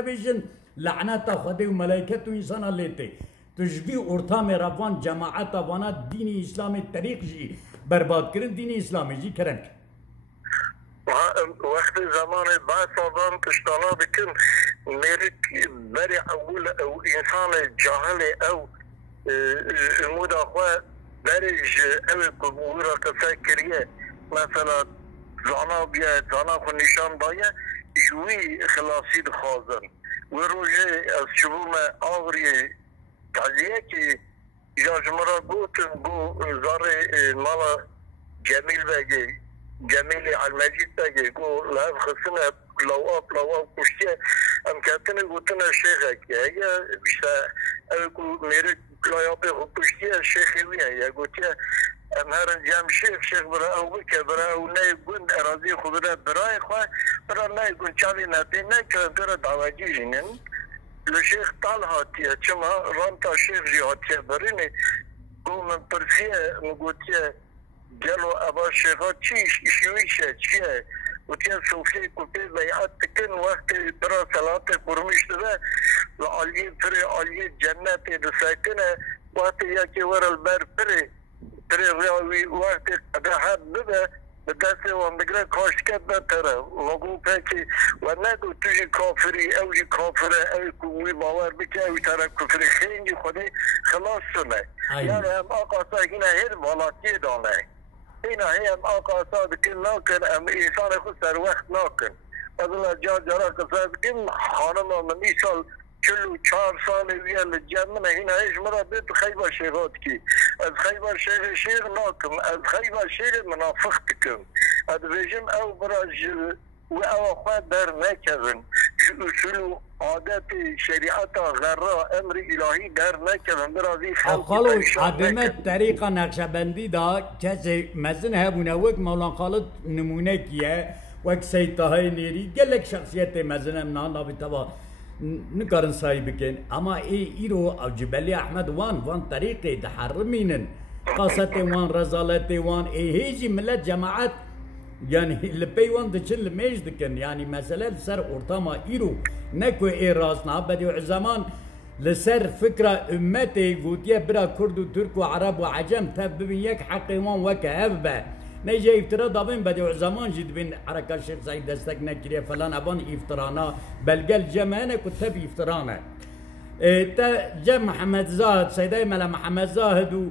بيجن لعنات خدي وملائكته انسان ليتي تجبي ارتام رفان جماعت وانا دين اسلامي طريق جي برباد كرن دين اسلامي جي كرن وقت زمان بعد صادم تشتغل بكم ميرك بري اول او انسان جاهل او المداخله بريج او كبورة تفكريه مثلا زانا بيا زانا خنشان ضايا جوي خلاصي دخازن وروجه از شبوم آوری تعزیه که یا جمرا گوتن گو زاره مالا جمیل بگی جمیل المجید بگی گو لحظ خسنه لواب کشتیه ام کتنه گوتن شیخه که اگه بیشتر او گو میره لایاب خود کشتیه شیخی ویه یا گوتیه ام هر جمع شیخ برای او بکه برای او نه گوند اراضی خود برای خواه برای نه گوند چاوی نبی نه که برای دعوجی جینن الشيخ طال هاتيه كما رانتا شيخ جي هاتيه بريني قوم من برسيه مقوتيه قالوا ابا الشيخات شويشه شيه وتيا صوفي كوبي بيعات تكن وقت برا صلاة قرمش ده لعلي فري علي جنة دساكنه وقت ياكي ورا البر فري رياوي وقت قدر حد بده بدأت وندقنا كاشكت بتره وقول بكي ونقول تجي كافري أو جي كافرة أو كوي باور بك أو ترى كفر خيني خدي خلاص سنة يعني هم أقاسا هنا هير مالاتي دانه هنا هي هم أقاسا بكن ناكن هم إنسان خود سر وقت ناكن أدولا جارا كسا بكن خانما من إيسال كلو 4 سال ويا الجنة هنا ايش مرة بيت خيبة شيخات كي از خيبة شيخ ناكم از خيبة شيخ منافقتكم از بيجم او براجل او اخوات در نكذن اصول عادات شريعة غراء امر الهي در نكذن برازي خالو عدمت طريقة نقشبندي دا كسي مزن هبونوك مولان خالد نمونه كيه وك سيطاهي نيري قلق شخصيت مزن منانا بتبا نقارن صاحبكين اما ايرو او جبلي احمد وان طريقي تحرمينن قاصتي وان رزالتي وان هيجي ملت جماعات يعني اللي بيوان دشل ميج دكن يعني مثلا سر ارتما ايرو نكو راسنا بدي زمان لسر فكره امتي قوتيه برا كرد وترك وعرب وعجم تبين حقي وان وكهبه نيجي افتراء دابين بدي زمان جد بين حركة الشيخ سعيد دستك نكريه فلان ابان افترانا بلقل جمعنا كتب افترانا تا جم محمد زاهد سيدي ملا محمد زاهد